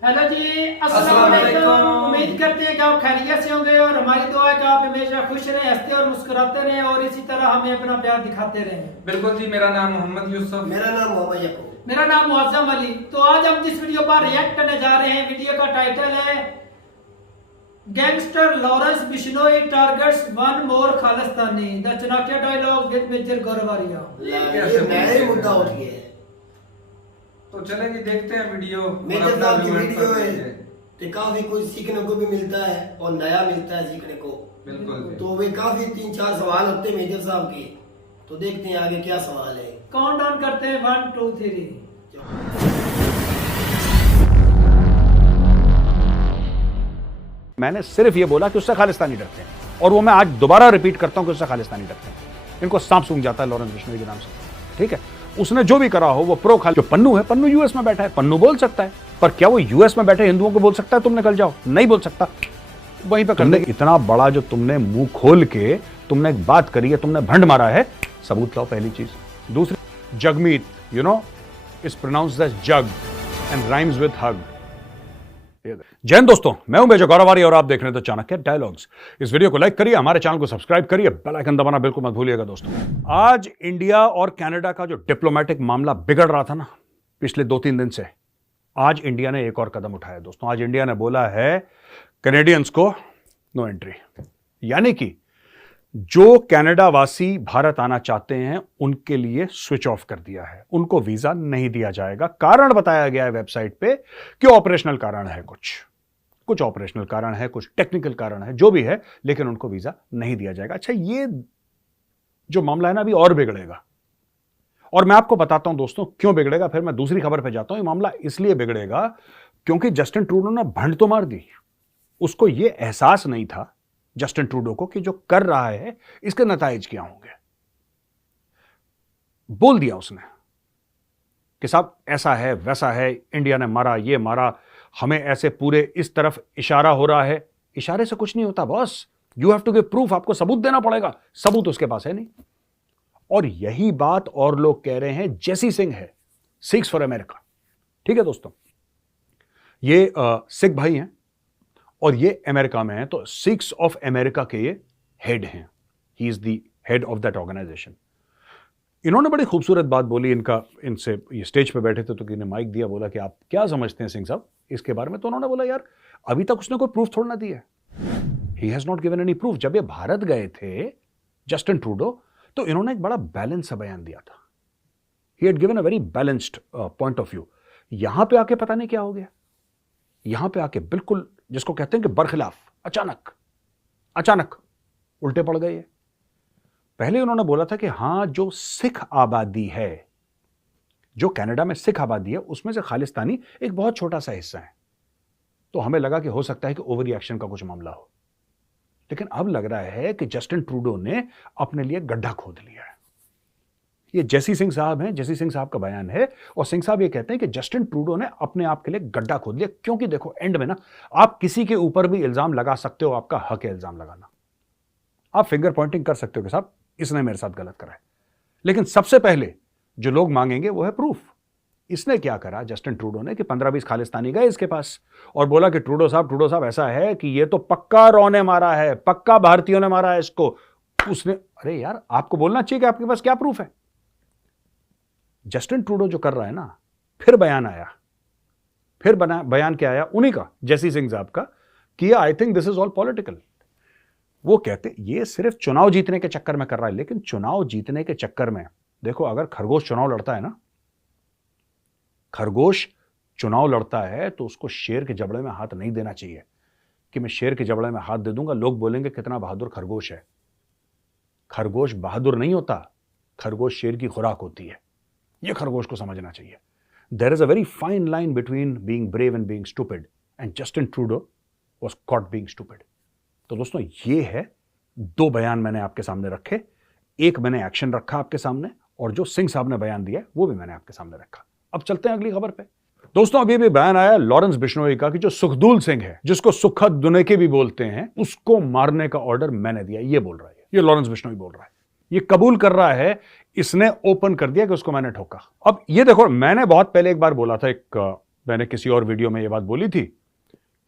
Hello जी, अस्सलाम वालेकुम। उम्मीद करते हैं कि आप खैरियत से होंगे और हमारी दुआ है कि आप हमेशा खुश रहें, हंसते और मुस्कुराते रहें और इसी तरह हमें अपना प्यार दिखाते रहें। बिल्कुल जी। मेरा नाम मोहम्मद यूसुफ। मेरा नाम मोहम्मद यकूब। मेरा नाम मुअज्जम अली। तो आज हम जिस वीडियो पर रिएक्ट करने जा रहे हैं, वीडियो का टाइटल है gangster Lawrence Bishnoi targets one more Khalistani, the Chanakya dialogue with major Gaurav Arya. ये नया ही मुद्दा उठ गया है। तो चलेंगे, देखते हैं वीडियो। मेजर साहब की वीडियो है तो काफी कुछ सीखने को भी मिलता है और नया मिलता है सीखने को। बिल्कुल जी। तो वे काफी 3-4 सवाल होते हैं मेजर साहब के, तो देखते हैं आगे क्या सवाल है। काउंट डाउन करते हैं 1 2 3। मैंने सिर्फ ये बोला कि उससे खालिस्तानी डरते हैं, और वो मैं आज दोबारा रिपीट करता हूं कि उससे खालिस्तानी डरते हैं। इनको सांप सूंघ जाता है लॉरेंस बिश्नोई के नाम से, ठीक है। उसने जो भी करा हो वो प्रो खाल। जो पन्नू है, पन्नू यूएस में बैठा है, पन्नू बोल सकता है, पर क्या वो यूएस में बैठे हिंदुओं को बोल सकता है तुम निकल जाओ? नहीं बोल सकता। वहीं पे करने इतना बड़ा जो तुमने मुंह खोल के तुमने एक बात करी है, तुमने भंड मारा है, सबूत लाओ, पहली चीज। दूसरी, Jagmeet you know is pronounced as jug and rhymes with hug. जय हिंद दोस्तों, मैं हूं मेजर गौरवारी और आप देख रहे हैं चाणक्य डायलॉग्स। इस वीडियो को लाइक करिए, हमारे चैनल को सब्सक्राइब करिए, बेल आइकन दबाना बिल्कुल मत भूलिएगा दोस्तों। आज इंडिया और कनाडा का जो डिप्लोमेटिक मामला बिगड़ रहा था ना पिछले 2-3 दिन से, आज इंडिया ने एक और कदम उठाया दोस्तों। आज इंडिया ने बोला है कैनेडियंस को नो एंट्री, यानी कि जो कनाडा वासी भारत आना चाहते हैं उनके लिए स्विच ऑफ कर दिया है, उनको वीजा नहीं दिया जाएगा। कारण बताया गया है वेबसाइट पे कि ऑपरेशनल कारण है, कुछ ऑपरेशनल कारण है, कुछ टेक्निकल कारण है, जो भी है, लेकिन उनको वीजा नहीं दिया जाएगा। अच्छा, ये जो मामला है ना अभी और बिगड़ेगा, और मैं आपको बताता हूं दोस्तों क्यों बिगड़ेगा, फिर मैं दूसरी खबर पे जाता हूं। ये मामला इसलिए बिगड़ेगा क्योंकि जस्टिन ट्रूडो ने भंड तो मार दी, उसको यह एहसास नहीं था जस्टिन ट्रूडो को कि जो कर रहा है इसके नताइज क्या होंगे। बोल दिया उसने कि साहब ऐसा है वैसा है, इंडिया ने मारा, ये मारा, हमें ऐसे पूरे इस तरफ इशारा हो रहा है। इशारे से कुछ नहीं होता boss, you have to give proof, आपको सबूत देना पड़ेगा। सबूत उसके पास है नहीं, और यही बात और लोग कह रहे हैं। जेसी सिंह है, सिक्स फॉर अमेरिका, ठीक है दोस्तों। ये सिख भाई हैं और ये अमेरिका में है, तो सिक्स ऑफ अमेरिका के ये हेड हैं। He is the head of that organization. इन्होंने बड़ी खूबसूरत बात बोली, इनसे ये स्टेज पे बैठे थे तो किसी ने माइक दिया, बोला कि आप क्या समझते हैं सिंह साहब इसके बारे में। तो उन्होंने बोला यार अभी तक उसने कोई प्रूफ थोड़ा ना दिया, he has not given any proof. जब ये भारत गए थे जस्टिन ट्रूडो, तो इन्होंने एक बड़ा बैलेंस सा बयान दिया था। He had given a very balanced point of view. यहां पे आके पता नहीं क्या हो गया, यहां पे आके बिल्कुल जिसको कहते हैं कि बरखिलाफ, अचानक उल्टे पड़ गए। पहले उन्होंने बोला था कि हां, जो सिख आबादी है, जो कनाडा में सिख आबादी है, उसमें से खालिस्तानी एक बहुत छोटा सा हिस्सा है। तो हमें लगा कि हो सकता है कि ओवर रिएक्शन का कुछ मामला हो, लेकिन अब लग रहा है कि जस्टिन ट्रूडो ने अपने लिए गड्ढा खोद लिया है। ये जेसी सिंह साहब हैं, जेसी सिंह साहब का बयान है, और सिंह साहब ये कहते हैं कि जस्टिन ट्रूडो ने अपने आप के लिए गड्ढा खोद लिया। क्योंकि देखो, एंड में ना आप किसी के ऊपर भी इल्जाम लगा सकते हो, आपका हक है इल्जाम लगाना। आप फिंगर पॉइंटिंग कर सकते हो कि साहब इसने मेरे साथ गलत करा है, लेकिन सबसे पहले जो लोग मांगेंगे वो है प्रूफ। इसने क्या करा जस्टिन ट्रूडो ने कि 15-20 खालिस्तानी गए इसके पास और बोला कि ट्रूडो साहब ऐसा है कि ये तो पक्का रॉ ने मारा है, पक्का भारतीयों ने मारा है इसको। उसने, अरे यार आपको बोलना चाहिए कि आपके पास क्या प्रूफ है। जस्टिन ट्रूडो जो कर रहा है ना, फिर बयान आया, बयान क्या आया उन्हीं का, जेसी सिंह साहब का, कि I think this is all political. वो कहते ये सिर्फ चुनाव जीतने के चक्कर में कर रहा है, लेकिन चुनाव जीतने के चक्कर में देखो, अगर खरगोश चुनाव लड़ता है ना, खरगोश चुनाव लड़ता है तो उसको शेर के जबड़े में हाथ नहीं देना चाहिए कि मैं शेर के जबड़े में हाथ दे दूंगा, लोग बोलेंगे कितना बहादुर खरगोश है। खरगोश बहादुर नहीं होता, खरगोश शेर की खुराक होती है, यह खरगोश को समझना चाहिए। There is a very fine line between being brave and being stupid, and Justin Trudeau was caught being stupid. तो दोस्तों ये है, 2 बयान मैंने आपके सामने रखे, एक मैंने एक्शन रखा आपके सामने, और जो सिंह साहब ने बयान दिया वो भी मैंने आपके सामने रखा। अब चलते हैं अगली खबर पे दोस्तों। अभी भी बयान आया लॉरेंस बिश्नोई का कि जो सुखदूल सिंह है, जिसको सुखद दुनेके भी बोलते हैं, उसको मारने का ऑर्डर मैंने दिया, ये बोल रहा है, ये लॉरेंस बिश्नोई बोल रहा है, ये कबूल कर रहा है, इसने ओपन कर दिया कि उसको मैंने ठोका। अब ये देखो, मैंने बहुत पहले एक बार बोला था, एक मैंने किसी और वीडियो में ये बात बोली थी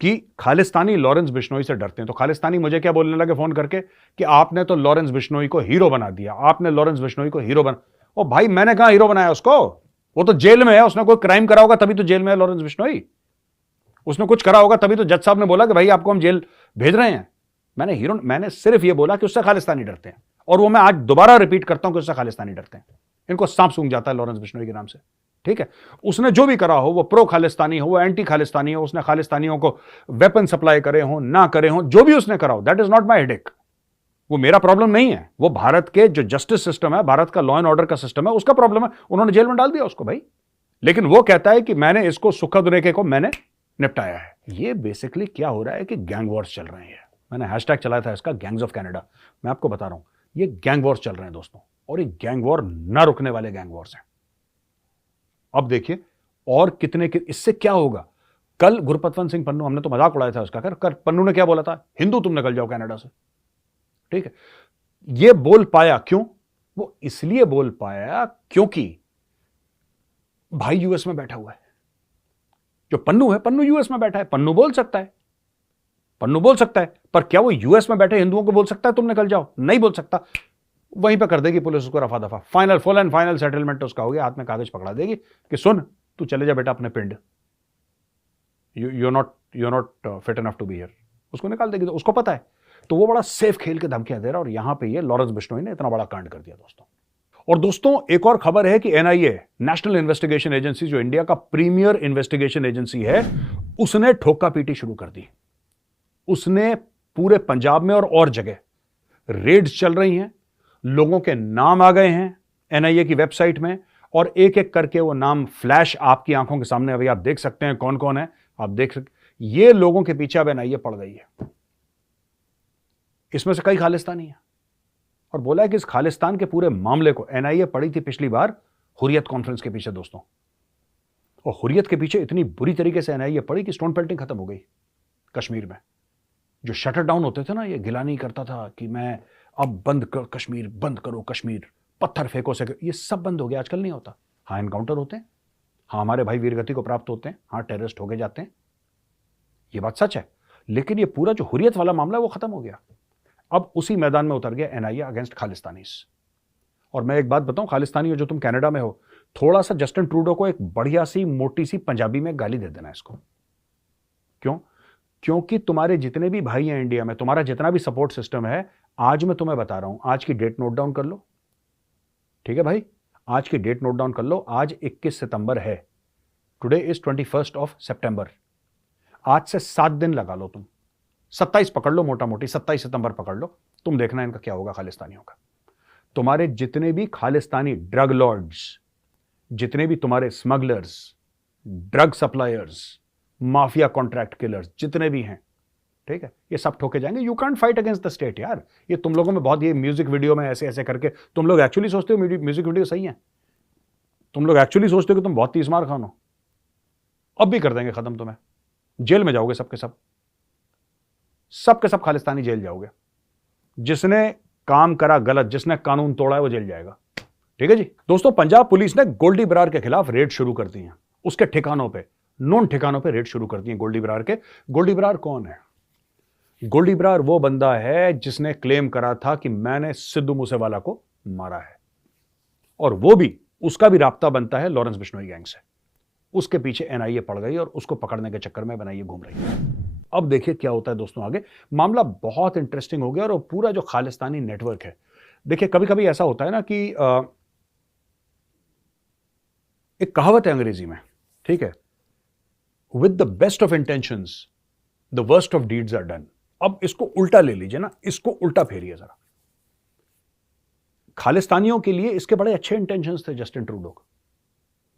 कि खालिस्तानी लॉरेंस बिश्नोई से डरते हैं, तो खालिस्तानी मुझे क्या बोलने लगे फोन करके कि आपने तो लॉरेंस बिश्नोई को हीरो बना दिया, आपने लॉरेंस बिश्नोई को हीरो बना। ओ भाई, मैंने कहा हीरो बनाया उसको? वो तो जेल में है, उसने कोई क्राइम करा होगा तभी तो जेल में है लॉरेंस बिश्नोई। उसने कुछ करा होगा तभी तो जज साहब ने बोला कि भाई आपको हम जेल भेज रहे हैं। मैंने सिर्फ ये बोला कि उससे खालिस्तानी डरते हैं, और वो मैं आज दोबारा रिपीट करता हूं कि उससे खालिस्तानी डरते हैं। इनको सांप सूंघ जाता है लॉरेंस बिश्नोई के नाम से, ठीक है। उसने जो भी करा हो, वो प्रो खालिस्तानी हो, वो एंटी खालिस्तानी हो, उसने खालिस्तानियों को वेपन सप्लाई करे हो ना करे हो, जो भी उसने करा हो, that is not my headache. वो मेरा प्रॉब्लम नहीं है, वो भारत के जो जस्टिस सिस्टम है, भारत का लॉ एंड ऑर्डर का सिस्टम है, उसका प्रॉब्लम है। उन्होंने जेल में डाल दिया उसको भाई, लेकिन वो कहता है कि मैंने इसको सुखद रेखे को मैंने निपटाया है। ये बेसिकली क्या हो रहा है कि गैंग वॉर्स चल रहे हैं। मैंने हैशटैग चलाया था इसका, गैंग्स ऑफ कनाडा। मैं आपको बता रहा हूं, ये गैंग वॉर्स चल रहे हैं दोस्तों, और ये गैंग वॉर ना रुकने वाले गैंग वॉर्स हैं। अब देखिए और कितने इससे क्या होगा। कल गुरपतवंत सिंह पन्नू, हमने तो मजाक उड़ाया था उसका, कर पन्नू ने क्या बोला था, हिंदू तुम निकल जाओ कनाडा से, ठीक है। ये बोल पाया क्यों? वो इसलिए बोल पाया क्योंकि भाई यूएस में बैठा हुआ है। जो पन्नू है, पन्नू यूएस में बैठा है, पन्नू बोल सकता है, पन्नू बोल सकता है, पर क्या वो यूएस में बैठे हिंदुओं को बोल सकता है तुम निकल जाओ? नहीं बोल सकता। वहीं पर कर देगी पुलिस उसको रफा दफा, final full and final settlement उसका हो गया, हाथ में कागज पकड़ा देगी कि सुन तू चले जा बेटा अपने पिंड, you not fit enough to be here, उसको निकाल देगी। तो उसको पता है, तो वो बड़ा सेफ खेल के धमकियां दे रहा है, और यहां पे ये लॉरेंस बिश्नोई ने इतना बड़ा कांड कर दिया दोस्तों। और दोस्तों एक और खबर है कि एनआईए, नेशनल इन्वेस्टिगेशन एजेंसी, जो इंडिया का प्रीमियर इन्वेस्टिगेशन एजेंसी है, उसने ठोका पीटी शुरू कर दी। उसने पूरे पंजाब में और जगह रेड्स चल रही हैं, लोगों के नाम आ गए हैं एनआईए की वेबसाइट में, और एक एक करके वो नाम फ्लैश आपकी आंखों के सामने अभी आप देख सकते हैं कौन कौन है, आप देख सकते। ये लोगों के पीछे अब एनआईए पड़ गई है। इसमें से कई खालिस्तानी है, और बोला है कि इस खालिस्तान के पूरे मामले को एनआईए पड़ी थी पिछली बार हुर्रियत कॉन्फ्रेंस के पीछे दोस्तों, और हुर्रियत के पीछे इतनी बुरी तरीके से एनआईए पड़ी कि स्टोन पेल्टिंग खत्म हो गई कश्मीर में। जो शटर डाउन होते थे ना, ये गिलानी करता था कि मैं अब बंद कर कश्मीर, बंद करो कश्मीर, पत्थर फेंको से, ये सब बंद हो गया, आजकल नहीं होता। हाँ एनकाउंटर होते हैं, हाँ हमारे भाई वीरगति को प्राप्त होते हैं, हाँ टेररिस्ट हो गए जाते हैं, ये बात सच है, लेकिन ये पूरा जो हुर्रियत वाला मामला है वो खत्म हो गया। अब उसी मैदान में उतर गया एनआईए अगेंस्ट खालिस्तानीज। और मैं एक बात बताऊं, खालिस्तानी हो जो तुम कनाडा में हो, थोड़ा सा जस्टिन ट्रूडो को एक बढ़िया सी मोटी सी पंजाबी में गाली दे देना इसको। क्यों? क्योंकि तुम्हारे जितने भी भाई हैं इंडिया में, तुम्हारा जितना भी सपोर्ट सिस्टम है, आज मैं तुम्हें बता रहा हूं, आज की डेट नोट डाउन कर लो, ठीक है भाई, आज की डेट नोट डाउन कर लो। आज 21 सितंबर है, टुडे इज 21 ऑफ सितंबर। आज से 7 दिन लगा लो तुम, 27 पकड़ लो, मोटा मोटी 27 सितंबर पकड़ लो, तुम देखना इनका क्या होगा खालिस्तानियों का। तुम्हारे जितने भी खालिस्तानी ड्रग लॉर्ड्स, जितने भी तुम्हारे smugglers, drug suppliers, mafia contract killers, जितने भी हैं, ठीक है, ये सब ठोके जाएंगे। You can't fight against the state यार। ये तुम लोगों में बहुत, ये म्यूजिक वीडियो में ऐसे ऐसे करके तुम लोग एक्चुअली सोचते हो म्यूजिक वीडियो सही है, तुम लोग एक्चुअली सोचते हो कि तुम बहुत तीस मार खान हो। अब भी कर देंगे खत्म तुम्हें, जेल में जाओगे सबके सब खालिस्तानी जेल जाओगे। जिसने काम करा गलत, जिसने कानून तोड़ा है वो जेल जाएगा, ठीक है जी। दोस्तों पंजाब पुलिस ने गोल्डी बरार के खिलाफ रेड शुरू कर दी है, उसके ठिकानों पे, नोन ठिकानों पे रेड शुरू कर दी है गोल्डी बरार के। गोल्डी बरार कौन है? गोल्डी बरार वो बंदा है जिसने क्लेम करा था कि मैंने सिद्धू मूसेवाला को मारा है, और वो भी, उसका भी राब्ता बनता है लॉरेंस बिश्नोई गैंग से। उसके पीछे एनआईए पड़ गई और उसको पकड़ने के चक्कर में एनआईए घूम रही है। अब देखिए क्या होता है दोस्तों आगे, मामला बहुत इंटरेस्टिंग हो गया। और पूरा जो खालिस्तानी नेटवर्क है, देखिए कभी कभी ऐसा होता है ना कि एक कहावत है अंग्रेजी में, ठीक है, with the best of intentions the worst of deeds are done. अब इसको उल्टा ले लीजिए ना, इसको उल्टा फेरिए जरा। खालिस्तानियों के लिए इसके बड़े अच्छे इंटेंशंस थे जस्टिन ट्रूडो को।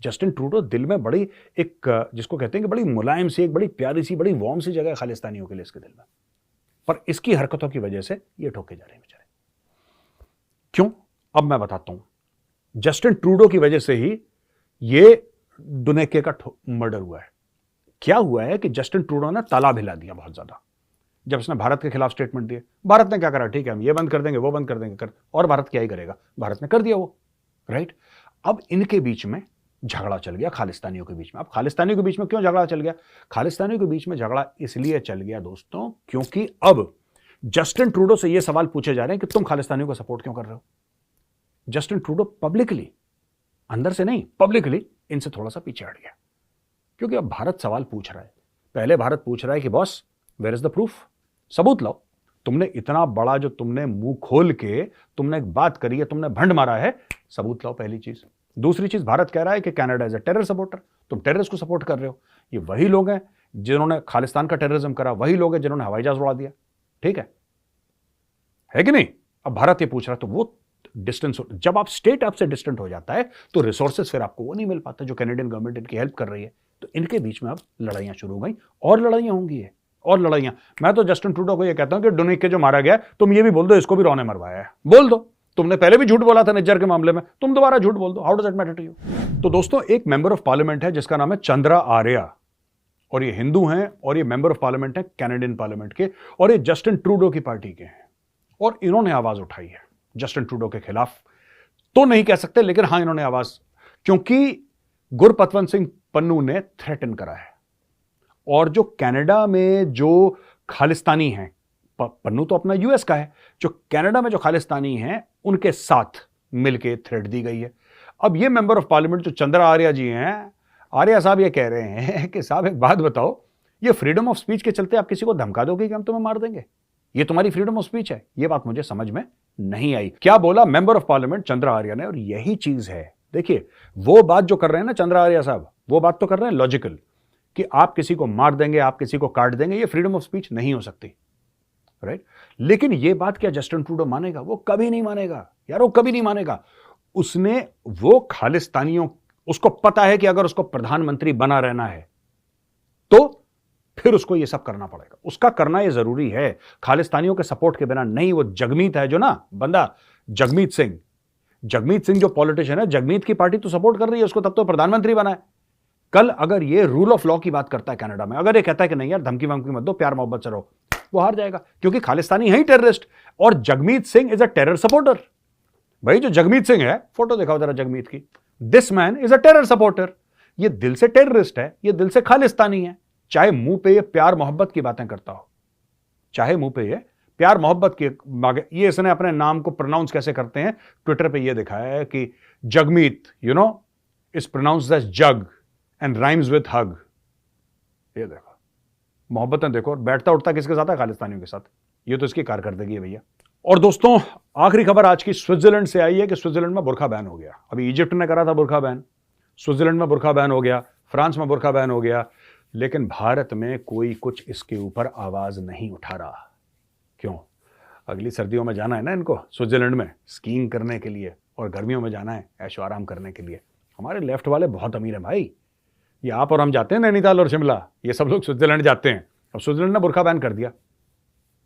जस्टिन ट्रूडो दिल में बड़ी एक, जिसको कहते हैं कि बड़ी मुलायम सी, एक बड़ी प्यारी सी, बड़ी वार्म सी जगह है खालिस्तानियों के लिए इसके दिल में, पर इसकी हरकतों की वजह से ये ठोके जा रहे हैं बेचारे। क्यों? अब मैं बताता हूं। जस्टिन ट्रूडो की वजह से ही ये दुनेके का मर्डर हुआ है। क्या हुआ है कि जस्टिन ट्रूडो ने ताला हिला दिया बहुत ज्यादा, जब उसने भारत के खिलाफ स्टेटमेंट दिए। भारत ने क्या करा, ठीक है हम ये बंद कर देंगे, वो बंद कर देंगे, और भारत क्या ही करेगा, भारत ने कर दिया वो, राइट। अब इनके बीच में झगड़ा चल गया खालिस्तानियों के बीच में। अब खालिस्तानियों के बीच में क्यों झगड़ा चल गया? खालिस्तानियों के बीच में झगड़ा इसलिए चल गया दोस्तों क्योंकि अब जस्टिन ट्रूडो से यह सवाल पूछे जा रहे हैं कि तुम खालिस्तानियों को सपोर्ट क्यों कर रहे हो। जस्टिन ट्रूडो पब्लिकली, अंदर से नहीं, पब्लिकली इनसे थोड़ा सा पीछे हट गया क्योंकि अब भारत सवाल पूछ रहा है। पहले भारत पूछ रहा है कि boss where is the proof, सबूत लाओ। तुमने इतना बड़ा जो तुमने मुंह खोल के तुमने एक बात करी है, तुमने भंड मारा है, सबूत लाओ, पहली चीज। दूसरी चीज, भारत कह रहा है कि Canada is a terror supporter, तुम टेररिस्ट को सपोर्ट कर रहे हो। ये वही लोग हैं जिन्होंने खालिस्तान का टेररिज्म करा, वही लोग हैं जिन्होंने हवाई जहाज उड़ा दिया, ठीक है कि नहीं? अब भारत ये पूछ रहा है, तो वो डिस्टेंस, जब आप स्टेट आपसे डिस्टेंट हो जाता है तो रिसोर्सेज फिर आपको वो नहीं मिल पाता जो कैनेडियन गवर्नमेंट इनकी हेल्प कर रही है। तो इनके बीच में अब लड़ाइयां शुरू हो गई और लड़ाइयां होंगी है और लड़ाइयां। मैं तो जस्टिन ट्रूडो को ये कहता हूं कि डोनिक के जो मारा गया, तुम ये भी बोल दो इसको भी रॉ ने मरवाया है, बोल दो। तुमने पहले भी झूठ बोला था निज्जर के मामले में, तुम दोबारा झूठ बोल दो, how does it matter to you? तो दोस्तों एक मेंबर ऑफ पार्लियामेंट है जिसका नाम है चंद्रा आर्या, और ये हिंदू हैं और ये मेंबर ऑफ पार्लियामेंट है कैनेडियन पार्लियामेंट के, और ये जस्टिन ट्रूडो की पार्टी के हैं। और इन्होंने आवाज उठाई है जस्टिन ट्रूडो के खिलाफ, तो नहीं कह सकते लेकिन हां इन्होंने आवाज, क्योंकि गुरपतवंत सिंह पन्नू ने थ्रेटन करा है। और जो कनाडा में जो खालिस्तानी हैं, पन्नू तो अपना यूएस का है, जो कनाडा में जो खालिस्तानी हैं उनके साथ मिलके थ्रेट दी गई है। अब ये मेंबर ऑफ पार्लियामेंट जो चंद्रा आर्या जी हैं, आर्या साहब ये कह रहे हैं कि साहब एक बात बताओ, ये फ्रीडम ऑफ स्पीच के चलते आप किसी को धमका दोगे कि हम तुम्हें मार देंगे? ये तुम्हारी फ्रीडम ऑफ स्पीच है? ये बात मुझे समझ में नहीं आई। क्या बोला member of parliament Chandra Arya ने? और यही चीज है, देखिए वो बात जो कर रहे हैं ना चंद्रा आर्या साहब, वो बात तो कर रहे हैं लॉजिकल कि आप किसी को मार देंगे, आप किसी को काट देंगे, ये फ्रीडम ऑफ स्पीच नहीं हो सकती, राइट? लेकिन ये बात क्या जस्टिन ट्रूडो मानेगा? वो कभी नहीं मानेगा यार, वो कभी नहीं मानेगा। उसने, वो खालिस्तानियों, उसको पता है कि अगर उसको प्रधानमंत्री बना रहना है तो फिर उसको ये सब करना पड़ेगा, उसका करना ये जरूरी है, खालिस्तानियों के सपोर्ट के बिना नहीं। वो जगमीत है जो ना बंदा, जगमीत सिंह जो पॉलिटिशियन है, जगमीत की पार्टी तो सपोर्ट कर रही है उसको, तब तो प्रधानमंत्री बना है। कल अगर ये रूल ऑफ लॉ की बात करता है कनाडा में, अगर ये कहता है कि नहीं यार धमकी वमकी मत दो, प्यार मोहब्बत से रहो, वो हार जाएगा क्योंकि खालिस्तानी है ही टेररिस्ट। और Jagmeet Singh is a terror supporter. भाई जो जगमीत सिंह है, फोटो दिखाओ जरा जगमीत की, this man is a terror supporter. ये दिल से टेररिस्ट है, ये दिल से खालिस्तानी है। चाहे मुंह पे ये प्यार मोहब्बत की बातें करता हो, चाहे मुंह पे ये प्यार मोहब्बत की, ये इसने अपने नाम को प्रोनाउंस कैसे करते हैं, ट्विटर पे ये दिखाया है कि Jagmeet you know is pronounced as jug and rhymes with hug. ये देखो मोहब्बतें देखो, और बैठता उठता किसके साथ है? खालिस्तानियों के साथ। ये तो इसकी कारकर्दगी है भैया। और दोस्तों आखिरी खबर आज की स्विट्जरलैंड से आई है कि स्विट्जरलैंड में बुर्का बैन हो गया। अभी इजिप्ट ने करा था बुर्का बैन, स्विट्जरलैंड में बुर्का बैन हो गया, फ्रांस में बुर्का बैन हो गया, लेकिन भारत में कोई कुछ इसके ऊपर आवाज नहीं उठा रहा। क्यों? अगली सर्दियों में जाना है ना इनको स्विट्जरलैंड में स्कीइंग करने के लिए, और गर्मियों में जाना है ऐशो आराम करने के लिए। हमारे लेफ्ट वाले बहुत अमीर हैं भाई, ये आप और हम जाते हैं नैनीताल और शिमला, ये सब लोग स्विट्जरलैंड जाते हैं। अब स्विट्जरलैंड ने बुर्का बैन कर दिया,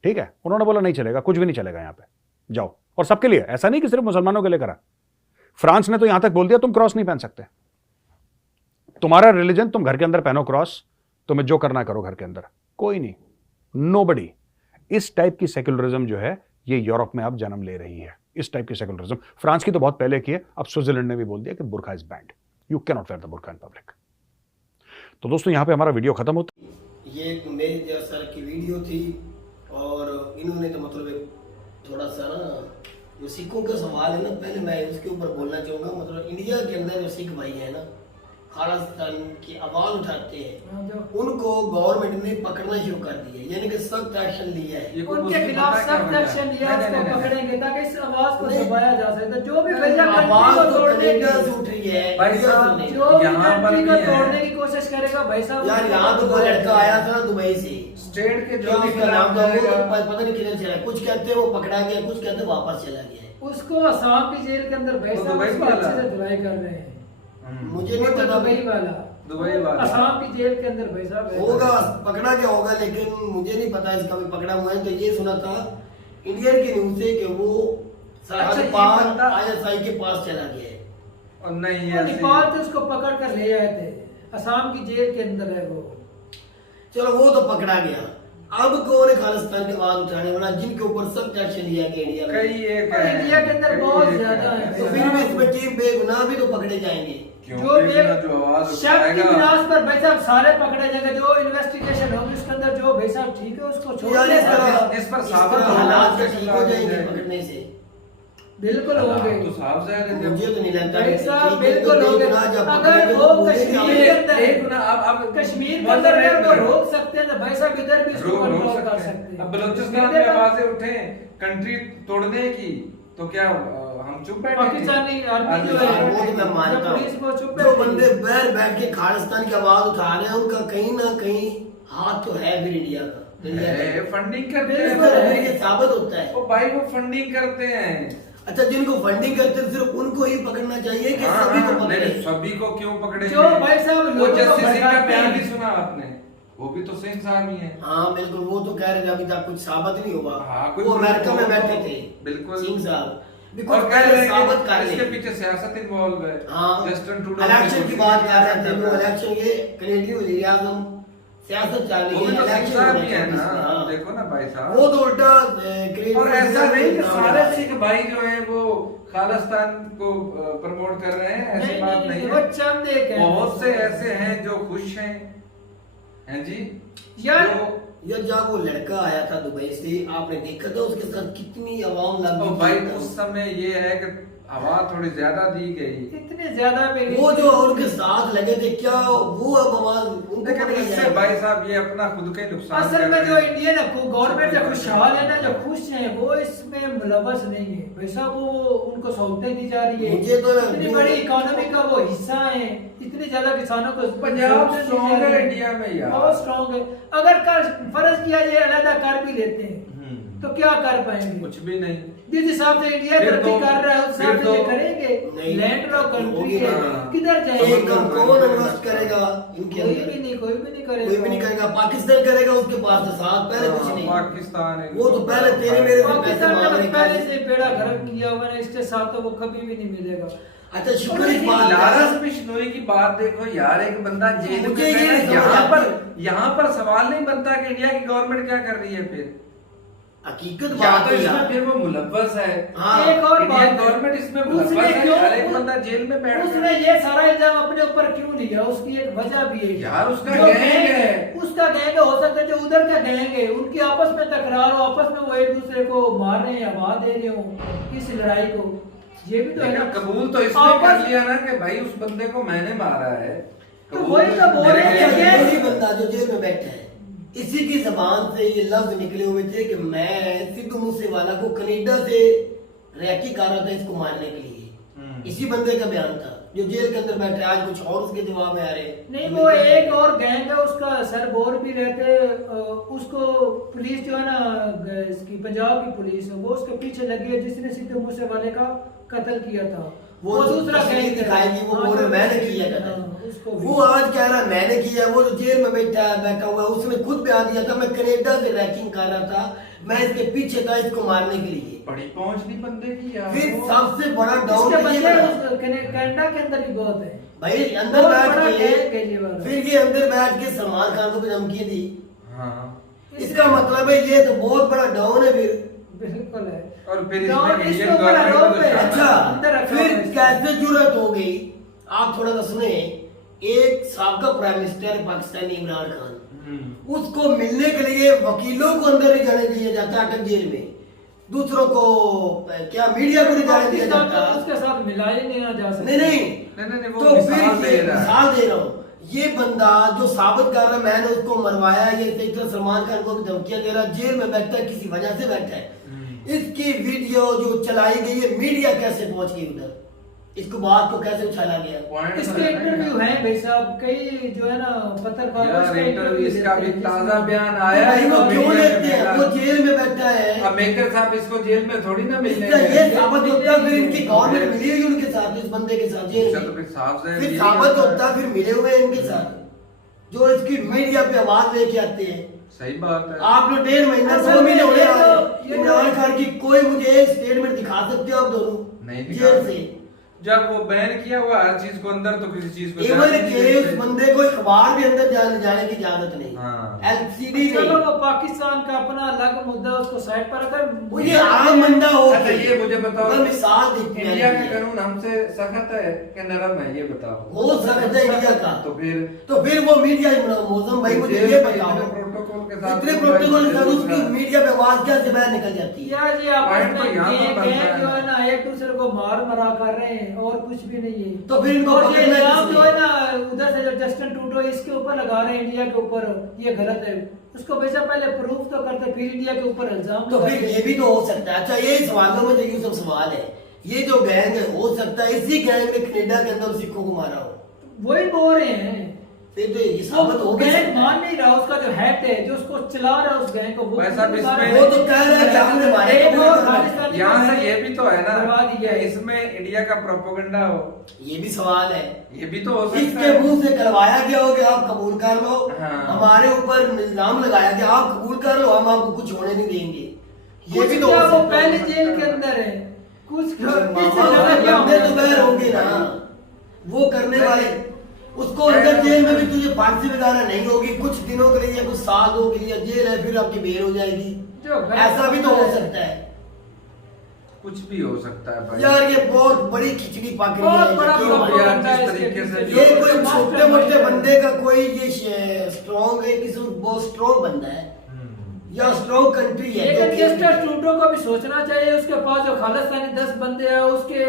ठीक है, उन्होंने बोला नहीं चलेगा, कुछ भी नहीं चलेगा यहाँ पे, जाओ। और सबके लिए, ऐसा नहीं कि सिर्फ मुसलमानों के लिए करा। फ्रांस ने तो यहां तक बोल दिया तुम क्रॉस नहीं पहन सकते, तुम्हारा रिलीजन, तुम घर के अंदर पहनो क्रॉस, तुम्हें जो करना करो घर के अंदर, कोई नहीं, नोबडी। इस टाइप की सेक्युलरिज्म जो है ये यूरोप में अब जन्म ले रही है। इस टाइप की सेक्युलरिज्म फ्रांस की तो बहुत पहले की है, अब स्विट्जरलैंड ने भी बोल दिया कि burqa is banned, you can not wear the burqa in public. तो दोस्तों यहां पे हमारा वीडियो खत्म होता है। ये एक मेरी 1.5 साल की वीडियो थी, और इन्होंने तो मतलब एक थोड़ा सा ना, जो सिखों का सवाल है ना, पहले मैं उसके ऊपर बोलना चाहूँगा। मतलब इंडिया के अंदर जो सिख भाई है ना, खालिस्तान की आवाज उठाते हैं, उनको गवर्नमेंट ने पकड़ना शुरू कर दिया, यानी कि सख्त एक्शन लिया है, उनके खिलाफ सख्त एक्शन लिया, उसको पकड़ेंगे ताकि इस आवाज को दबाया जा सके। जो भी वजह आवाज को तो तोड़ने कनेडा की, से उठ रही है, भाई इंडिया से साहब, नहीं। जो भी यहाँ पर कंट्री को भी है। तोड़ने की कोशिश करेगा भाई साहब, यार यहाँ तो कोई लड़का आया था ना दुबई से, स्टेट के क्या जो भी उसका नाम था, वो खिलाफ पता नहीं किधर चला, कुछ कहते हैं वो पकड़ा गया, कुछ कहते हैं वापस चला गया है। उसको असम की जेल के अंदर भाई वो साहब दुबई उसको वाला। अच्छे से धुलाई कर रहे हैं। मुझे वो नहीं तो पता, दुबई वाला असम की जेल के अंदर भाई साहब है। होगा, पकड़ा क्या होगा, लेकिन मुझे नहीं पता इसका भी पकड़ा हुआ है। तो ये सुना था इंडियन की न्यूज से कि वो अच्छा, ये पार बंदा- ISI के पास चला गया है। और नहीं वो ऐसे- नेपाल से उसको पकड़ कर ले आए थे, असम की जेल के अंदर है वो। चलो वो तो पकड़ा गया, अब कौन है खालिस्तान की आवाज उठाने वाला, जिनके ऊपर सख्त एक्शन लिया गया इंडिया में? कई एक और है, इंडिया के अंदर कई बहुत एक ज्यादा है। है। तो फिर भी इसमें टीम बेगुनाह भी तो पकड़े जाएंगे। क्योंकि ना जो आवाज शक की उठाएगा बिनास पर भाई साहब सारे पकड़े जाएंगे, जो इन्वेस्टिगेशन होगी उसके अंदर जो भाई साहब ठीक है उसको छोड़ यार दें। इस पर साबित हालात होगा, से ठीक हो जाएंगे पकड़ने से। बिल्कुल हो गए तो साफ जाहिर है मुझे तो नहीं लगता भाई कि साहब ठीक है, तो बिल्कुल हो गए। बेगुनाह जब अगर पकड़ेंगे वो तो बोलेंगे कश्मीर के अंदर एक गुना अब कश्मीर के अंदर अगर वो रोक सकते हैं तो भाई साहब इधर भी इसको रोक कंट्रोल कर सकते सकते हैं। हैं। अब बलूचिस्तान में आवाजें उठे कंट्री तोड़ने की, तो क्या हम चुप बैठे थे? पाकिस्तानी आर्मी जो हाँ, है वो तो मैं मानता पुलिस को हूँ। चुप जो बैठे बंदे बैठ के खालिस्तान की आवाज उठा रहे हैं उनका कहीं ना कहीं हाथ तो है फिर इंडिया का। फंडिंग करते बिल्कुल हैं। है। ये साबित होता है। वो भाई वो फंडिंग करते हैं। अच्छा, जिनको फंडिंग करते हैं सिर्फ उनको ही पकड़ना चाहिए कि हाँ, सभी को हाँ, पकड़े? नहीं, सभी को क्यों पकड़े? जो भाई साहब वो लोगों को जस्टिस सिंह का भड़काते बयान हैं। नहीं सुना आपने? वो भी तो सिंह साहब ही है। हाँ बिल्कुल, वो तो कह रहे थे अभी तक कुछ साबित नहीं हुआ। हाँ, कुछ वो अमेरिका में तो- बैठे थे बिल्कुल। सिंह साहब। और बिल्कुल कह रहे हैं साबित कि कर इसके ले। पीछे सियासत इन्वॉल्व है। हाँ, जस्टिन ट्रूडो इलेक्शन की बात कर रहे थे वो। वो इलेक्शन ये कनेडियन वज़ीर आज़म सियासत चल रही भी है, तो सिंह इलेक्शन साहब होना ही है ना। चाहिए। हाँ। देखो ना भाई साहब, वो तो उल्टा कनेडियन और वज़ीर ऐसा आज़म नहीं कि नाम सारे लगा रहे सिख हैं। भाई जो हैं वो खालिस्तान को प्रमोट कर रहे हैं, ऐसी नहीं, बात नहीं, नहीं वो है। चंद एक है। बहुत से ऐसे हैं जो खुश हैं जी। यार जो यार जब वो लड़का आया था दुबई से, आपने देखा था उसके साथ कितनी आवाम लग तो गई भाई थी। उस समय ये है कि हवा थोड़ी ज्यादा दी गई, इतने ज्यादा भी नहीं। वो जो उनके साथ लगे थे, क्या वो अब आवाज उनको लेकिन पकड़ा इससे जाएगा? भाई साहब ये अपना खुद का ही नुकसान असल कर में रहे जो हैं। इंडियन गवर्नमेंट जो खुशहाल है ना, जो खुश है वो इसमें मुलवस नहीं है। वैसा वो उनको सहूलतें दी जा रही है। मुझे तो इतनी बड़ी इकोनॉमी का वो हिस्सा है, इतने ज्यादा किसानों को पंजाब सहूलतें दी स्ट्रॉन्ग जा रही है इंडिया में यार। बहुत स्ट्रॉन्ग है। अगर कर फर्ज किया जाए अलग कर भी लेते हैं तो क्या कर पाएंगे? कुछ भी नहीं। जिस हिसाब से इंडिया फिर तरक्की तो- कर रहा है उस फिर हिसाब से तो- ये करेंगे। नहीं, लैंड लॉक कंट्री होगी है, ना। किधर जाएंगे? एकदम कौन इन्वेस्ट करेगा इनके कोई अंदर? भी नहीं, कोई भी नहीं करेगा। कोई भी नहीं करेगा। पाकिस्तान करेगा, उसके पास तो साथ पहले कुछ नहीं। पाकिस्तान है, वो तो पहले तेरे मेरे से पैसे पाकिस्तान ने मांगने तो का। पहले से बेड़ा गर्क किया हुआ है, इसके साथ तो वो कभी भी नहीं मिलेगा। अच्छा शुक्र इस बात का। लारस बिश्नोई की बात देखो यार, एक बंदा जेल में मुझे ये है, नहीं समझ यहाँ आती। पर यहाँ पर सवाल नहीं बनता कि इंडिया की गवर्नमेंट क्या कर रही है। फिर हकीकत या बात तो है इसमें यार। फिर वो मुलव्वस है। हाँ, एक और इंडियन बात है, गवर्नमेंट इसमें मुलव्वस उसने है, क्यों- हर एक बंदा जेल में बैठ उसने ये सारा इल्जाम अपने ऊपर क्यों लिया? उसकी एक वजह भी है यार, उसका जो गैंग है। उसका गैंग हो सकता है, जो उधर का गैंग है उनकी आपस में तकरार हो, आपस में वो एक दूसरे को मार रहे हैं या वाह दे रहे हो इस लड़ाई को। ये भी तो है लेकिन ना। कबूल तो इसने कर आपस- लिया ना कि भाई उस बंदे को मैंने मारा है। तो वही तो बोल रहे हैं मेरे कि- यही बंदा जो जेल में बैठा है, इसी की जबान से ये लफ्ज निकले हुए थे कि मैं सिद्धू मूसेवाला को कनाडा से रैकी कर रहा था इसको मारने के लिए। इसी बंदे का बयान था जो जेल के अंदर बैठे। आज कुछ और उसके जवाब में आ रहे हैं। नहीं, वो एक और गैंग है, उसका सरबोर भी रहते उसको पुलिस जो है ना इसकी पंजाब की पुलिस है, वो उसके पीछे लगी है जिसने सिद्धू मूसेवाले का कत्ल किया था। वो दूसरा तस्वीर गैंग है। दिखाएगी, वो हाँ, बोल रहे जो मैंने तस्वीर- किया था। हाँ, उसको भी। वो आज कह रहा है मैंने किया है। वो जो जेल में बैठा हुआ है, उसने खुद बयान दिया था मैं कनाडा से रैकिंग कर रहा था, मैं इसके पीछे था इसको मारने के लिए। बड़ी पहुंच नहीं बंदे की यार। फिर सबसे बड़ा डाउन इसके ये बंदे बना। कनाडा के अंदर भी बहुत है। भाई अंदर बहुत बैठ बड़ा के गैंग है ये वाला। फिर ये अंदर बैठ के सलमान खान को भी धमकी दी। हाँ, इसका मतलब है ये तो बहुत बड़ा डाउन है फिर। बिल्कुल है। और फिर डाउन इसमें इसके इंडियन ऊपर गवर्नमेंट आरोप को है। तो अच्छा, अंदर रखा फिर हुआ है। कैसे जरूरत हो गई? आप थोड़ा सा सुने। एक साबका प्राइम मिनिस्टर है पाकिस्तानी इमरान खान, उसको मिलने के लिए वकीलों को अंदर नहीं जाने दिया जाता अटक जेल में। दूसरों को क्या मीडिया को नहीं जाने दिया पाकिस्तान जाता। को उसके साथ मिलाया नहीं ना जा सकता। नहीं वो तो मिसाल फिर दे ये रहा है। मिसाल दे रहा हूँ। ये बंदा जो साबित कर रहा है मैंने उसको मरवाया, ये सही तरह सलमान खान को भी धमकियां दे रहा है, जेल में बैठा है, किसी वजह से बैठा है। इसकी वीडियो जो चलाई गई है, मीडिया कैसे पहुंच गई उधर, इसको बात को कैसे उछाला गया? पॉइंट इसके इंटरव्यू हैं भाई साहब, कई जो है ना पत्रकार यार इंटरव्यू इसका भी देते हैं, ताजा जिसमें- बयान तो आया भाई है। वो तो क्यों मीडिया लेते में हैं? मिला। वो जेल में बैठा है। अब मेकर साहब इसको जेल में थोड़ी ना मिलने इसका ये देंगे। साबित होता है फिर इनकी गवर्नमेंट मिली हुई उनके साथ, इस बंदे के साथ जेल अच्छा, तो में। फिर साफ जाहिर फिर यही साबित होता है। होता है फिर मिले हुए हैं इनके साथ, जो इसकी मीडिया पे आवाज लेके आते हैं। सही बात है। आप लोग 1.5 महीना असल 2 में महीने होने ये वाले तो- हैं। इमरान खान की कोई मुझे एक स्टेटमेंट दिखा सकते हो आप दोनों नहीं दिखा जेल सकते। से? जब वो बैन किया हुआ हर चीज को अंदर, तो किसी चीज को इवन जाने नहीं के उस देते। बंदे को अखबार भी अंदर जाने की इजाजत नहीं, हाँ। एलसीडी चलो नहीं। वो पाकिस्तान का अपना अलग मुद्दा, उसको साइड पर अगर वो ये आम बंदा हो अच्छा ये मुझे बताओ, मैं मिसाल देती हूँ। इंडिया का कानून हमसे सख्त है कि नरम है, ये बताओ। हो सकता है इंडिया का, तो फिर वो मीडिया मौजम भाई मुझे ये बताओ, प्रोटोकॉल के साथ, इतने प्रोटोकॉल के साथ उसकी मीडिया पे आवाज कैसे बाहर निकल जाती है? या जी आपस पॉइंट तो में यहाँ पर बनता है जो है ना एक दूसरे को मार मरा कर रहे हैं और कुछ भी नहीं है। तो फिर इनको और ये पकड़ना इल्जाम किसने? जो है ना उधर से जो जस्टिन ट्रूडो इसके ऊपर लगा रहे हैं इंडिया के ऊपर, ये गलत है। उसको वैसे पहले प्रूफ तो करते फिर इंडिया के ऊपर इल्जाम तो फिर लगाते। ये भी तो हो सकता है। अच्छा ये सवालों में जो ये सब सवाल है, ये जो गैंग है हो सकता है इसी गैंग ने कनाडा के अंदर सिखों को मारा हो, वही बोल रहे हैं। फिर तो ये साबित हो भी गैंग सकता मान है। नहीं रहा, उसका जो हेड है जो उसको चला रहा है उस गैंग को, वो वैसा भी इसमें- वो तो कह रहा है कि हमने मारे एक तो और नहीं खालिस्तानी यहाँ से को ये भी तो है ना करवा दिया है। कि इसमें इंडिया का प्रोपोगंडा हो, ये भी सवाल है। ये भी तो हो सकता इसके है। मुंह से करवाया गया हो कि आप कबूल कर लो, हाँ। हमारे ऊपर इल्जाम लगाया गया आप कबूल कर लो, हम आपको कुछ होने नहीं देंगे। ये कुछ भी तो क्या हो वो सकता है। पहले जेल के अंदर है, कुछ इससे मामा, ज्यादा क्या बंदे तो होगा? बैर होंगे ना, वो करने वाले उसको अंदर जेल में भी तुझे फांसी वगैरह नहीं होगी, कुछ दिनों के लिए या कुछ सालों के लिए जेल है, फिर आपकी बेल हो जाएगी। जो ऐसा भी तो हो सकता है कुछ भी हो सकता है भाई। यार। ये बहुत बड़ी खिचड़ी पक रही बहुत है बड़ा यकीन प्रॉब्लम मानिए। यार, है जिस इसके तरीके से पीछे। ये जो कोई मास्टर छोटे मोटे माइंड है। बंदे का कोई ये स्ट्रॉन्ग है, किसी बहुत स्ट्रॉन्ग बंदा है या स्ट्रॉन्ग कंट्री है लेकिन जो जस्टिस ट्रूडो को भी सोचना चाहिए, उसके पास जो खालिस्तानी 10 बंदे हैं उसके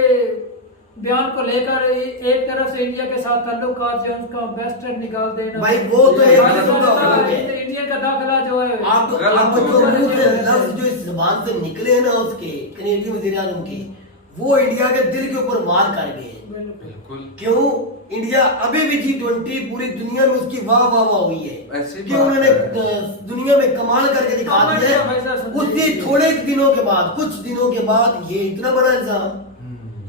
बयान को लेकर एक तरफ से इंडिया के साथ ताल्लुकात जो है उसका बेस्ट निकाल देना। भाई वो तो एक खालिस्तान किस्म का का अलग है। इंडिया का दाखिला जो है आप गलत जो हो मुंह से गया। लफ्ज जो इस जुबान से निकले हैं ना उसके कनेडियन वजीर आजम के, वो इंडिया के दिल के ऊपर वार कर गए हैं। बिल्कुल। क्यों? इंडिया अभी भी G20 पूरी दुनिया में उसकी वाह वाह वाह हुई है ऐसी कि बात उन्होंने है। दुनिया में कमाल करके दिखा कमाल दिया किया भाई साहब, है। समझिए। उसी थोड़े दिनों के बाद, कुछ दिनों के बाद ये इतना बड़ा इल्जाम,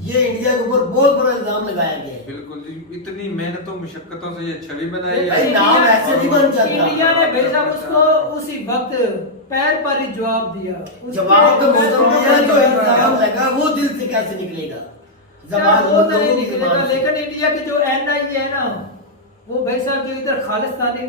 ये इंडिया के ऊपर बहुत बड़ा इल्जाम लगाया गया है। बिल्कुल जी, इतनी मेहनतों मुशक्कतों से ये छवि बनाई भाई है। नाम ऐसे नहीं बन जाता। इंडिया ने भाई साहब उसको उसी वक्त पैर पर ही जवाब दिया। उसके- जवाब तो मौसम दिया, जो जवाब इल्जाम दिया। लगा वो दिल से कैसे निकलेगा? जवाब जवाब वो तो लोगों नहीं की निकलेगा, जुबान से। लेकिन इंडिया की जो NIA है ना, वो भाई साहब जो इधर खालिस्तानी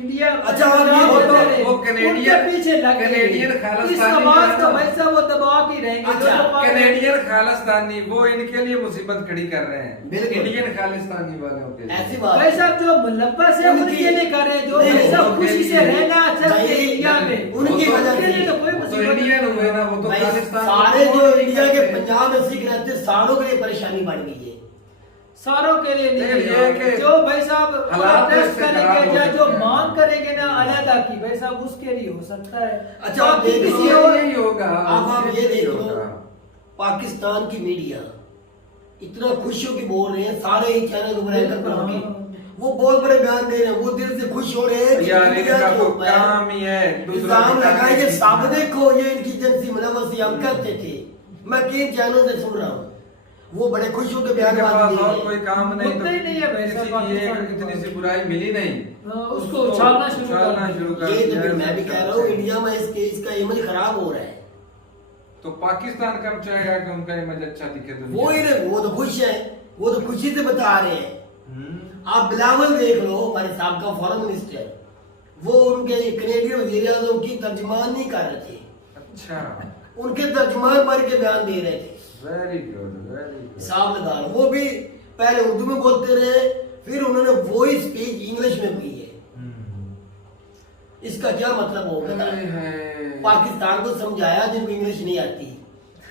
इंडिया अच्छा, आप ये वो बताओ, वो कैनेडियन- पीछे लग गए। कैनेडियन इस खालिस्तानी आवाज जो को है ना, भाई साहब वो दबा के रहेंगे। अच्छा, जो दबा के- कैनेडियन खालिस्तानी वो इनके लिए मुसीबत खड़ी कर रहे हैं, बिल्कुल। इंडियन खालिस्तानी वालों के लिए। ऐसी बात भाई है। साहब जो मुलब्बस है उनकी- उनके लिए कर रहे हैं, जो नहीं, भाई साहब उनके खुशी से लिए- रहना चाहते हैं भाई, इंडिया में, उनकी वो तो- वजह उनके लिए से तो कोई वो तो मुसीबत इंडियन हुए ना, वो तो भाई खालिस्तान सारे वो जो नहीं इंडिया के करते। पंजाब में सिख रहते सारों के लिए परेशानी बढ़ गई है। सारों के लिए लेकिन नहीं ये है। कि जो भाई साहब हालात तो प्रोटेस्ट इससे खराब करेंगे हो या जो सकते हैं। मांग करेंगे ना अलहदा की, भाई साहब उसके लिए हो सकता है। अच्छा, आप बाकी देख किसी लीजिए, और यही होगा। अब आप ये यही देख लो, होगा। पाकिस्तान की मीडिया इतना खुश होकर बोल रहे हैं, सारे ही चैनल को एंकर बना के वो बहुत बड़े बयान दे रहे हैं, वो दिल से खुश हो रहे हैं कि यार इंडिया इनका के तो ऊपर काम ही है दूसरों इल्जाम की लगाए कि तारीफ साहब करना। देखो ये इनकी एजेंसी मुलवसी हम करते थे। मैं किन चैनलों से सुन रहा हूँ, वो बड़े खुश होकर बयान इनके पास दे रहे और हैं। कोई काम नहीं, मुद्दा ही नहीं है भाई साहब, किसी की पाकिस्तान एक के इतनी पास। सी बुराई मिली नहीं, हाँ, उसको उछालना शुरू कर उछालना दिया। शुरू कर ये तो दिया फिर है। मैं भी कह रहा हूँ इंडिया में इसका इमेज खराब हो रहा है। तो पाकिस्तान कब चाहेगा कि उनका इमेज अच्छा दिखे दुनिया वो ही में? नहीं, वो तो खुश है, वो तो खुशी से बता रहे हैं। हम्म। आप बिलावल देख लो, हमारे साहब फॉरेन मिनिस्टर, वो उनके कनेडियन वजीर आजम की तर्जमान नहीं कर रहे थे, अच्छा, उनके तर्जमान बन के बयान दे रहे थे। Very good, very good. हिसाब लगा लो, वो भी पहले उर्दू में बोलते रहे, फिर उन्होंने वही स्पीच इंग्लिश में की है। इसका क्या मतलब होगा? पाकिस्तान को समझाया जिनको इंग्लिश नहीं आती,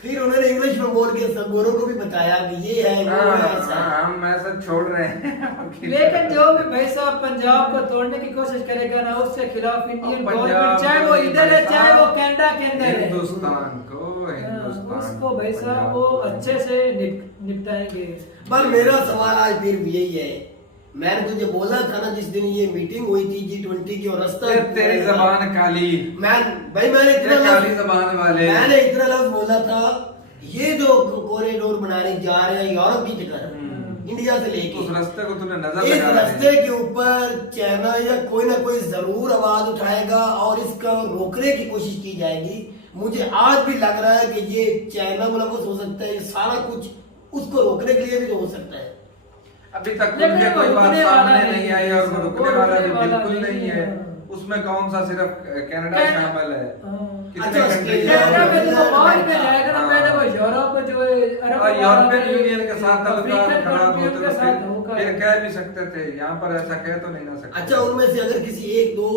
फिर उन्होंने इंग्लिश में बोल के सब गोरों को भी बताया कि ये है वो है ऐसा है। हम ऐसा छोड़ रहे हैं लेकिन जो भी भाई साहब पंजाब को तोड़ने की कोशिश करेगा ना, उसके खिलाफ इंडियन पंजाब गवर्नमेंट चाहे वो को इधर है भाई चाहे वो साहब, कनाडा के अंदर है, हिंदुस्तान को हाँ, हिंदुस्तान उसको भाई साहब पंजाब वो को अच्छे से निपटाएंगे। पर मेरा सवाल आज फिर भी यही है, मैंने तुझे बोला था ना जिस दिन ये मीटिंग हुई थी G20 की, और रास्ता तेरी जबान काली, मैंने इतना काली जबान वाले, मैंने इतना लफ्ज बोला था, ये जो कॉरिडोर बनाने जा रहे हैं यूरोप की जगह इंडिया से उस लेके, रास्ते को तूने नजर इस लगा रास्ते के ऊपर चाइना या कोई ना कोई जरूर आवाज उठाएगा और इसका रोकने की कोशिश की जाएगी। मुझे आज भी लग रहा है कि ये चाइना मुलवस हो सकता है, ये सारा कुछ उसको रोकने के लिए भी तो हो सकता है। अभी तक लेकिन उनके वो कोई बात रुकने वाला सामने नहीं नहीं है, आई और वो वो रुकने वाला भी रुकने वाला बिल्कुल नहीं है। है। उसमें कौन सा सिर्फ कनाडा शामिल है, कितने अच्छा, कंट्री कनाडा में तो यूरोप, बाद में जाएगा ना, हाँ। पहले वो यूरोप जो है, अरब और यूरोपियन यूनियन के साथ अफ्रीकन ताल्लुकात खराब कंट्रियों होते के तो साथ होगा। फिर कह भी सकते थे, यहाँ पर ऐसा कह तो नहीं ना सकते। अच्छा, उनमें से अगर किसी एक दो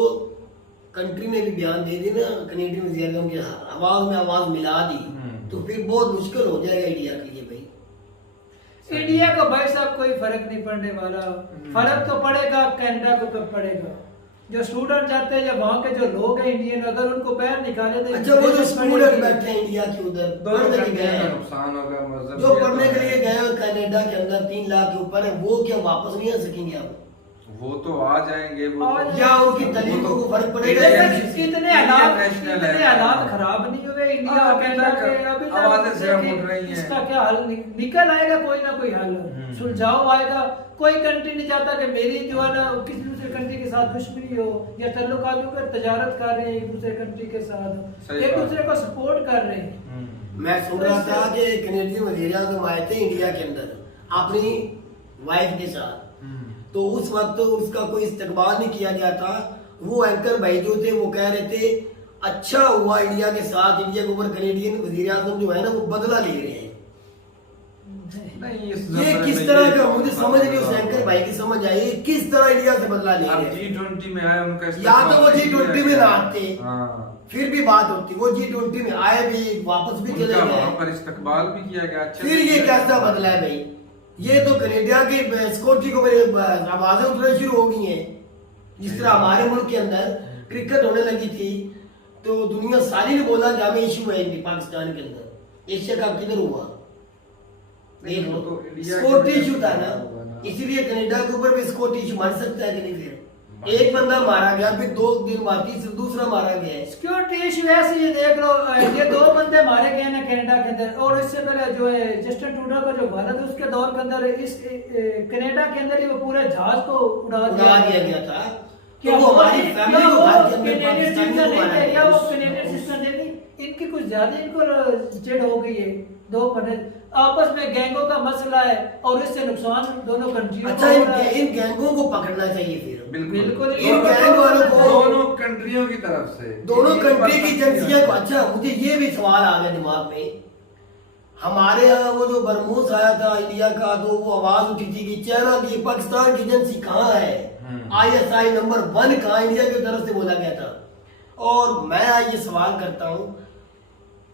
कंट्री ने भी बयान दे दी ना, कनेडियन वज़ीर-ए-आज़म के आवाज में आवाज मिला दी, तो फिर बहुत मुश्किल हो जाएगा इंडिया के लिए भाई। इंडिया को भाई साहब कोई फर्क नहीं पड़ने वाला। फर्क तो पड़ेगा कनाडा को कब पड़ेगा। जो स्टूडेंट जाते हैं या वहाँ के जो लोग हैं इंडियन, अगर उनको पैर निकाले तो अच्छा, वो जो स्टूडेंट बैठे हैं इंडिया के उधर दोनों पढ़ने के कंट्रियों गए का हैं, नुकसान होगा। मतलब जो पढ़ने के लिए गए हैं कनाडा के अंदर 3 लाख के ऊपर है, वो क्या वापस नहीं आ सकेंगे अब? वो तो आ जाएंगे, वो और तो- या उनकी तलीम को फर्क पड़ेगा? इतने हालात खराब नहीं हुए इंडिया हाँ, और कनाडा के। अभी तक आवाजें सिर्फ उठ रही हैं। इसका क्या हल निकल आएगा, कोई ना कोई हल सुलझाव आएगा। कोई कंट्री नहीं चाहता कि मेरी जो है ना किसी दूसरे कंट्री के साथ दुश्मनी हो या तल्लुकात जो कर तजारत कर रहे हैं एक दूसरे कंट्री के साथ, सही एक बात। दूसरे को सपोर्ट कर रहे हैं। मैं सुन रहा था कि कनेडियन वज़ीर-ए-आज़म आए थे इंडिया के अंदर अपनी वाइफ के साथ, तो उस वक्त उसका कोई इस्तकबाल नहीं किया गया था। वो एंकर भाई जो थे वो कह रहे थे अच्छा हुआ इंडिया के साथ, इंडिया के ऊपर कनेडियन वज़ीर-ए-आज़म जो है ना वो बदला ले रहे हैं। नहीं, इस ये जमाने किस में तरह ये का, मुझे समझ नहीं उस एंकर भाई की समझ आई किस तरह इंडिया से बदला ले अब रहे हैं। G20 में आए उनका या तो वो G20 में ना आते, हाँ, फिर भी बात होती। वो G20 में आए भी, वापस भी चले उनका वहाँ गए, पर इस्तकबाल भी किया गया अच्छे फिर से ये किया कैसा गया। बदला है भाई? ये तो कनेडिया की स्कॉटी को मेरे आवाजें उठना शुरू हो गई हैं। जिस तरह हमारे मुल्क के अंदर क्रिकेट होने लगी थी तो दुनिया सारी ने बोला कि हमें इशू है पाकिस्तान के अंदर। एशिया कप किधर हुआ? नहीं, देख वो लो, तो इंडिया स्कॉटी के इशू था होगा ना, ना। इसीलिए कनेडा के ऊपर भी स्कॉटी इशू मार सकता है कि नहीं? फिर एक बंदा मारा गया, फिर 2 दिन बाद दूसरा मारा गया है। सिक्योरिटी इशू ऐसे ये देख लो, ये 2 बंदे मारे गए ना कनाडा के अंदर, और इससे पहले जो है जस्टिन ट्रूडो का जो भारत है उसके दौर के अंदर इस कनाडा के अंदर ही वो पूरे जहाज को उड़ा उड़ा दिया गया था। क्या तो वो हमारी फैमिली को भारत के अंदर कैनेडियन पाकिस्तानी सिटीजन को मारा है गया। या वो कैनेडियन सिटीजन है? इनकी कुछ ज्यादा इनको चिढ़ हो गई है। 2 बने आपस में गैंगों का मसला है और इससे नुकसान दोनों कंट्रियों अच्छा, को हो रहा है। इन गैंगों को पकड़ना चाहिए फिर। बिल्कुल इन गैंग वालों को दोनों कंट्रियों की तरफ से, दोनों ये कंट्री की बात एजेंसियां को। अच्छा, मुझे ये भी सवाल आ गया दिमाग में, हमारे यहाँ वो जो बरमूस आया था इंडिया का, तो वो आवाज उठी थी कि चाइना की पाकिस्तान की एजेंसी कहाँ है, ISI नंबर 1 कहाँ इंडिया की तरफ से बोला गया था। और मैं आज ये सवाल करता हूँ,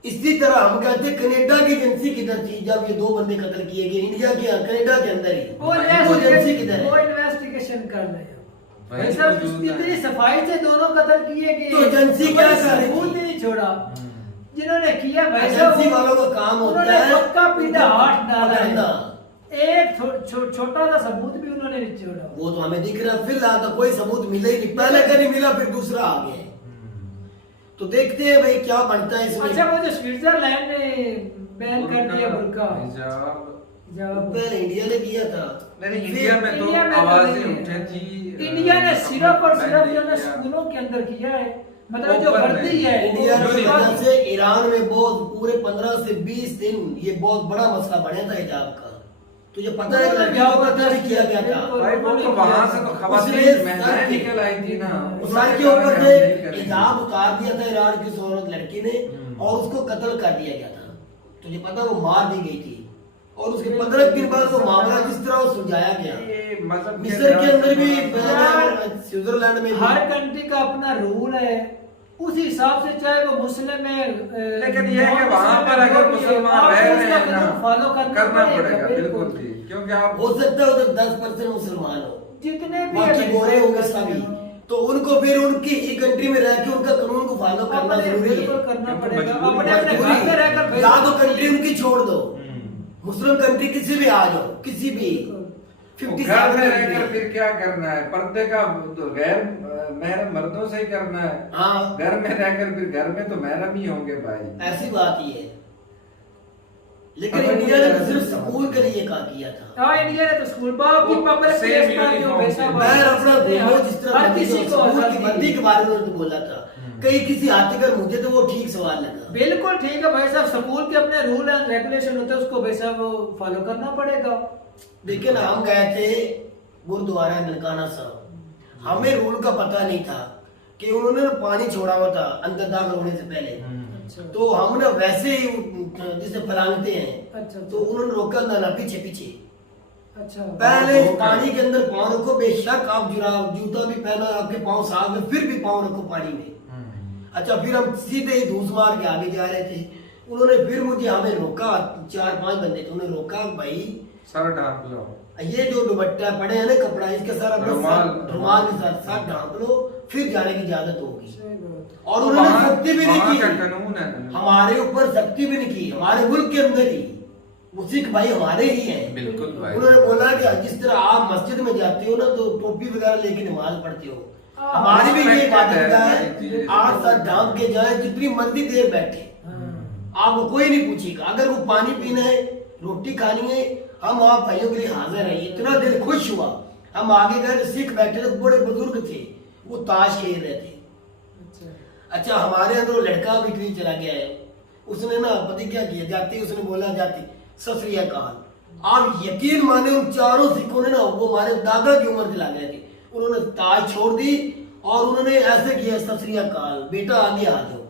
इसी तरह हम कहते हैं कनाडा की एजेंसी किधर थी जब ये 2 बंदे कत्ल किए गए इंडिया के कनाडा के अंदर ही? वो एजेंसी किधर वो है? इन्वेस्टिगेशन कर रहे हैं भाई भाई साहब। मौजूद है। इतनी सफाई से दोनों कत्ल किए गए, तो एजेंसी क्या कर रही थी? सबूत नहीं छोड़ा जिन्होंने किया भाई एजेंसी साहब। वालों का काम होता उन्होंने है पक्का पीछे हाथ डाला पकड़ना। है, एक छोटा सा सबूत भी उन्होंने नहीं छोड़ा। वो तो हमें दिख रहा है, फिलहाल तो कोई सबूत मिला ही नहीं। पहले का नहीं मिला, फिर दूसरा आ गया। तो देखते हैं भाई क्या बनता है इसमें। अच्छा, वो जो स्विट्जरलैंड ने बैन कर दिया बुर्का, हिजाब, जब पहले इंडिया ने किया था। नहीं, फिर इंडिया में तो इंडिया में तो आवाजें नहीं है। उठी थी। इंडिया ने सिर्फ और सिर्फ जो है किया। स्कूलों के अंदर किया है, मतलब जो ओपन वर्दी नहीं। है इंडिया वो की उसका- वजह से ईरान में बहुत पूरे 15 से 20 दिन ये बहुत बड़ा मसला बना था हिजाब का। तुझे पता है उन्होंने लड़कियों को जबरदस्त कत्ल भी किया गया था। बिल्कुल। भाई वो तो वहां से तो उसने खवातीन महिलाएं सर के- निकल आई थी ना, सर के ऊपर से हिजाब उतार दिया था ईरान की उस औरत लड़की ने और उसको कत्ल कर दिया गया था। तुझे पता वो मार दी गई थी और उसके 15 दिन बाद वो मामला जिस तरह वो सुलझाया गया। ये मजहब मिस्र के अंदर भी, यार, स्विट्जरलैंड में भी। हर कंट्री का अपना रूल है, उस हिसाब से चाहे वो मुस्लिम है। लेकिन ये है कि वहां पर अगर मुसलमान रह रहे हैं ना, फॉलो करना पड़ेगा बिल्कुल भी, क्योंकि आप हो सकता है उधर 10% मुसलमान हो, जितने भी बाकी हैं, गोरे होंगे सभी, तो उनको फिर उनकी ही कंट्री में रह के उनका कानून को फॉलो करना अपने जरूरी बिल्कुल है। करना क्योंकि पड़ेगा। मजबूरी अपने अपने घर में रहकर या तो कंट्री उनकी छोड़ दो, मुस्लिम कंट्री किसी भी आ जाओ, किसी भी घर 57 में रहकर कंट्री। फिर क्या करना है? पर्दे का तो गैर महरम मर्दों से ही करना है। हाँ, घर में रहकर फिर घर में तो महरम ही होंगे भाई। ऐसी बात ही है। लेकिन अब इंडिया ने तो मुझे सिर्फ ऐसा स्कूल के लिए कहा किया था। हाँ, इंडिया ने तो स्कूल बाकी वो पब्लिक same प्लेस पर जो uniform पैसा से। मैं अपना बोलो जिस तरह हर वर्दी किसी को स्कूल की आजादी वर्दी है। के बारे में तो बोला था। कहीं किसी हाथी का, मुझे तो वो ठीक सवाल लगा। बिल्कुल ठीक है भाई साहब, स्कूल के अपने रूल एंड रेगुलेशन होते हैं, उसको भाई साहब फॉलो करना पड़ेगा। देखिए ना, हम गए थे गुरुद्वारा ननकाना साहब, हमें रूल का पता नहीं था कि उन्होंने ना पानी छोड़ा हुआ था अंदर दाखिल होने से पहले। अच्छा तो हम ना वैसे ही जिसे फलांगते हैं, अच्छा तो उन्होंने रोका ना पीछे पीछे। अच्छा पहले पानी के अंदर पाँव रखो, बेशक आप जुराब जूता भी पहनो, आपके पाँव साफ है, फिर भी पाँव रखो पानी में। अच्छा, फिर हम सीधे ही धूस मार के आगे जा रहे थे, उन्होंने फिर मुझे हमें रोका, 4-5 बंदे थे, उन्होंने रोका, भाई सर ढांप लो, ये जो दुपट्टा पड़े हैं ना कपड़ा, इसके सारा रुमाल के साथ साथ ढांप लो, फिर जाने की इजाजत होगी। सही बात। और उन्होंने सख्ती भी नहीं वहाँ का की, कानून है हमारे ऊपर सख्ती भी नहीं की, हमारे मुल्क के अंदर ही वो सिख भाई हमारे ही हैं। बिल्कुल भाई। उन्होंने बोला कि जिस तरह आप मस्जिद में जाते हो ना तो टोपी वगैरह लेके नमाज पढ़ते हो, हमारी भी ये इबादत है, 8-7 ढांप के जाए, जितनी मर्जी देर बैठे, आपको कोई नहीं पूछेगा। अगर वो पानी पीना है, रोटी खानी है, हम आप भाइयों के लिए हाजिर है। इतना दिल खुश हुआ, हम आगे गए, सिख बैठे थे, बड़े बुजुर्ग थे, वो ताश खेल रहे थे। अच्छा, हमारे अंदर वो लड़का भी ट्रेन चला गया है, उसने ना पति क्या किया, जाते उसने बोला जाती सत श्री अकाल। आप यकीन माने उन चारों सिखों ने ना, वो हमारे दादा की उम्र के ला गए थे, उन्होंने ताज छोड़ दी और उन्होंने ऐसे किया, सत श्री अकाल, बेटा आगे आ जाओ।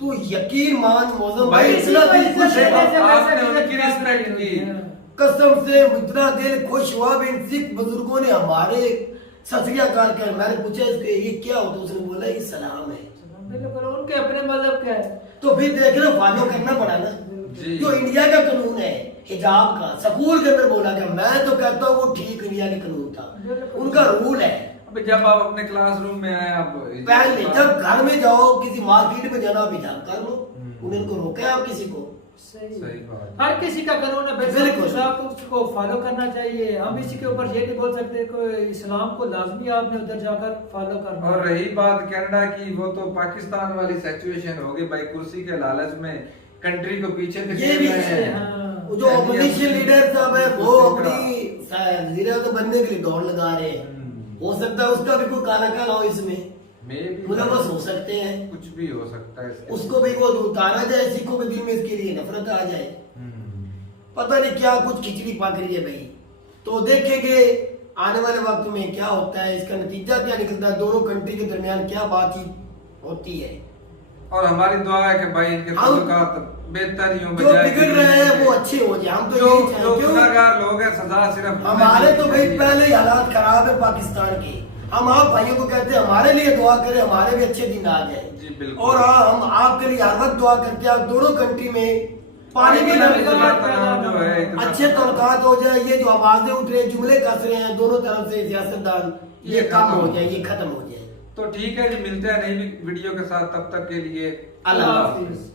तो यकीन मान मौजम भाई, इतना दिल खुश हुआ, आपने उनकी रिस्पेक्ट की, कसम से इतना दिल खुश हुआ भी। इन सिख बुजुर्गों ने हमारे सत श्री अकाल कहा। मैंने पूछा इसके ये क्या होता है, उसने बोला ये सलाम है। बिल्कुल, उनके अपने मजहब का है। तो फिर देखना फॉलो करना पड़ा ना, जी। जो इंडिया का कानून है हिजाब का, स्कूल के अंदर बोला गया, मैं तो कहता हूँ वो ठीक इंडिया के कानून था, उनका रूल है। अब जब आप अपने क्लासरूम में आए, आप पहले जब घर में जाओ, किसी मार्केट में जाना, आप हिजाब कर लो, उन्होंने को रोका है आप किसी को? सही बात। हर किसी का कानून है, बिल्कुल। बिल्कुल आपको उसको फॉलो करना चाहिए। हम इसी के ऊपर ये नहीं बोल सकते कि इस्लाम को लाजमी आपने उधर जाकर फॉलो करना। और रही बात कनाडा की, वो तो पाकिस्तान वाली सिचुएशन हो गई भाई, कुर्सी के लालच में कंट्री को पीछे ये भी वो जो ऑपोजिशन लीडर साहब है, वो अपनी ज़ीरा तो बनने के लिए दौड़ लगा रहे हैं। हो सकता है उसका भी कोई काला काला हो इसमें, मुलव्वस हो सकते हैं, कुछ भी हो सकता है इसके। उसको भी वो उतारा जाए, सिखों के दिल में इसके लिए नफरत आ जाए, पता नहीं क्या कुछ खिचड़ी पक रही है भाई। तो देखेंगे आने वाले वक्त में क्या होता है, इसका नतीजा क्या निकलता है, दोनों कंट्री के दरमियान क्या बातचीत होती है। और हमारी दुआ है कि भाई इनके ताल्लुकात बेहतर ही हो, जो बिगड़ रहे हैं वो अच्छे हो जाए, हम तो यही जो चाहेंगे। गुनहगार लोग हैं, सजा सिर्फ हमारे तो भाई पहले ही हालात खराब है पाकिस्तान के, हम आप भाइयों को कहते हैं हमारे लिए दुआ करें, हमारे भी अच्छे दिन आ जाए। जी बिल्कुल। और हम आपके लिए हर वक्त दुआ करते हैं, आप दोनों कंट्री में पानी भी ना जो है अच्छे तलकात हो जाए, ये जो आवाजें उठ रही, जुमले कस रहे हैं दोनों तरफ से सियासतदान, ये कम हो जाए, ये खत्म हो जाए। तो ठीक है जी, मिलते हैं नई वीडियो के साथ, तब तक के लिए अल्लाह हाफिज।